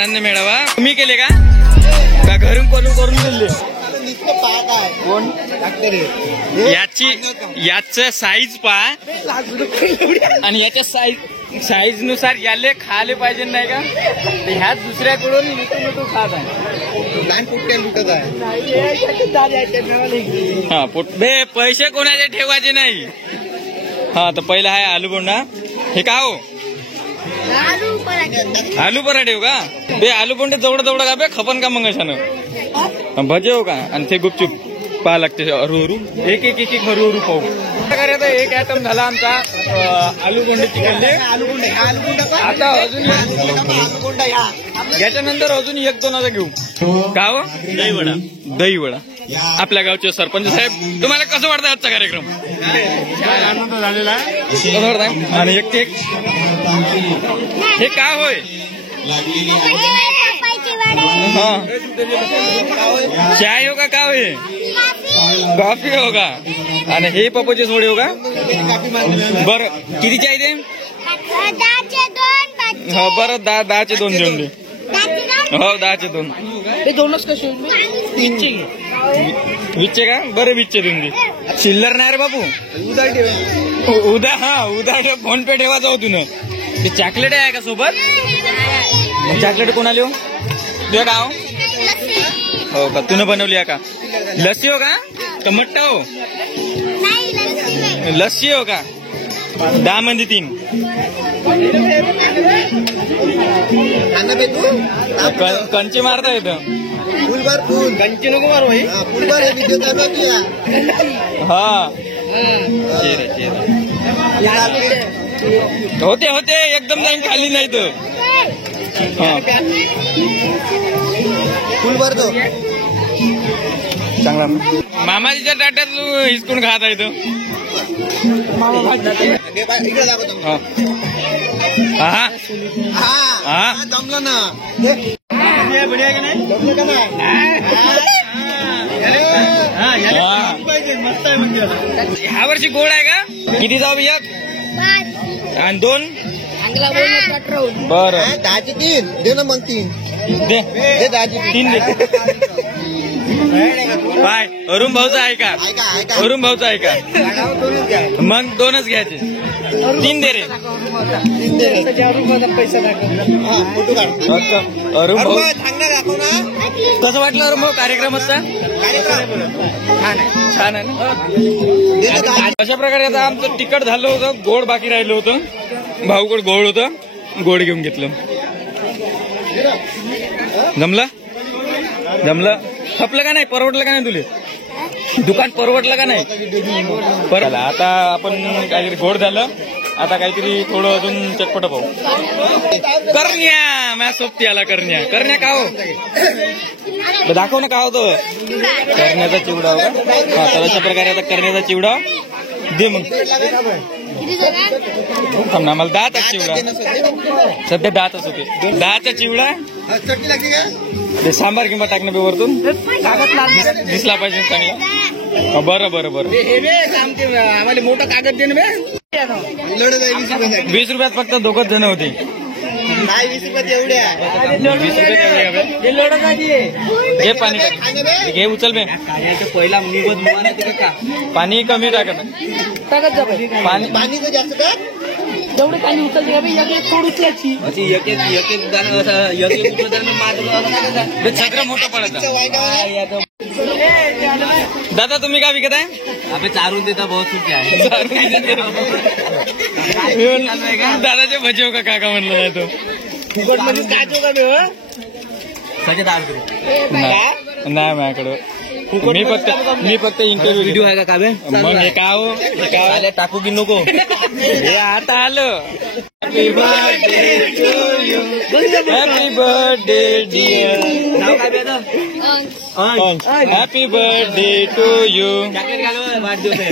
आनंद मिळावा. तुम्ही केले का घरून करून दिले कोण? याच साईज पहा आणि याच्या साईज नुसार याले खाले पाहिजे नाही का? ह्याच दुसऱ्याकडून लुटू खात आहे. हा बे पैसे कोणाचे ठेवायचे नाही. हा तर पहिला आहे आलू बोंडा. हे का हो? आलू पराठे हो का बे? आलू बोंडे जवळ का बे? खपन का मग अशानं भजे हो का? आणि ते गुपचूप पाहा लागते हरू एक हरू पाहू. एक आयटम झाला आमचा आलू बोंडे चिकनले. आता अजून याच्यानंतर अजून 1-2 आता घेऊ. गाव दही वडा. आपल्या गावचे सरपंच साहेब, तुम्हाला कसं वाटतं आजचा कार्यक्रम? आनंद झालेला आहे. आणि एक हे का होय? हा चाय होगा का होय? कॉफी होगा. आणि हे पप्पूचे सोडे होगा. बरं किती चाय दे? हो बरं 10चे 2 देऊन दे. हो 10चे 2. हे दोनच कसे? विच्चे का? बरं विच्चे देऊन दे. चिल्लर नाही रे बापू. उद्या फोन पे ठेवा जाऊ तुन. ते चॉकलेट आहे का सोबत? चॉकलेट कोणाली हो? तुझ्या का हो का? तुनं बनवली आहे का? लस्सी हो का? मट्टा हो? लस्सी हो का? 10 मध्ये 3. कंची मारता येतं. फुल कंची नको मारू भाई. हा होते एकदम जाईन खाली नाही तर. फुल भरतो चांगला. मामाजीच्या ताट्यात हिसकून खात आहे तो. जमलं ना. ह्या वर्षी गोड आहे का? किती जाऊ? 1 आणि 2. बरं 10चे 3 दे ना. मग 3 दे. 10चे 3 दे. बाय अरुण भाऊचा आहे का? अरुण भाऊचा आहे का? मग 2च घ्यायचे. 3 दे रे. अरुण भाऊ कसं वाटलं अरुण भाऊ कार्यक्रमाचा? छान आहे ना. अशा प्रकारे आता आमचं तिखट झालं होतं. गोड बाकी राहिलं होतं. भाऊकड गोड होतं. गोड घेऊन घेतलं. जमलं खपलं का नाही? परवडलं का नाही तुले? दुकान परवडलं का नाही? परवडलं. आता आपण काहीतरी गोड झालं. आता काहीतरी थोडं अजून चटपट पाहू. करण्या मॅ सोबती आला. करण्या का हो? दाखव ना का होतं. करण्याचा चिवडा होता. हा तर अशा प्रकारे आता करण्याचा चिवडा दे. मग आम्हाला 10चा चिवडा. सध्या 10च होते. 10चा चिवडा. ते सांबार किंवा टाकणं वरतून दिसला पाहिजे चांगला. बरं आम्हाला मोठा कागद दे ना. 20 रुपयात फक्त 2च जण होते. 20 रुपयात एवढ्या. 20 रुपये घे. पाणी घे. उचल बे. पहिला पाणी कमी टाकत पाणी तर जास्त का? जेवढे पाणी उचलते थोडी उचलायची. सगळं मोठं पडत. दादा तुम्ही काय विकत आहे? आपले चारून देता बहुत सुट्टी आहे. दादाचे भजे हो का काका म्हणलं नाही तो. सगळे 10 रुपये नाही माझ्याकडं. मी फक्त इंटरव्ह्यू व्हिडिओ आहे का काबे? मग हे का हो? टाकू की नको? हे आता आलं. Happy birthday to you. Happy birthday dear. नाव काय बेटा? Happy birthday to you. Chocolate वाढदिवस आहे.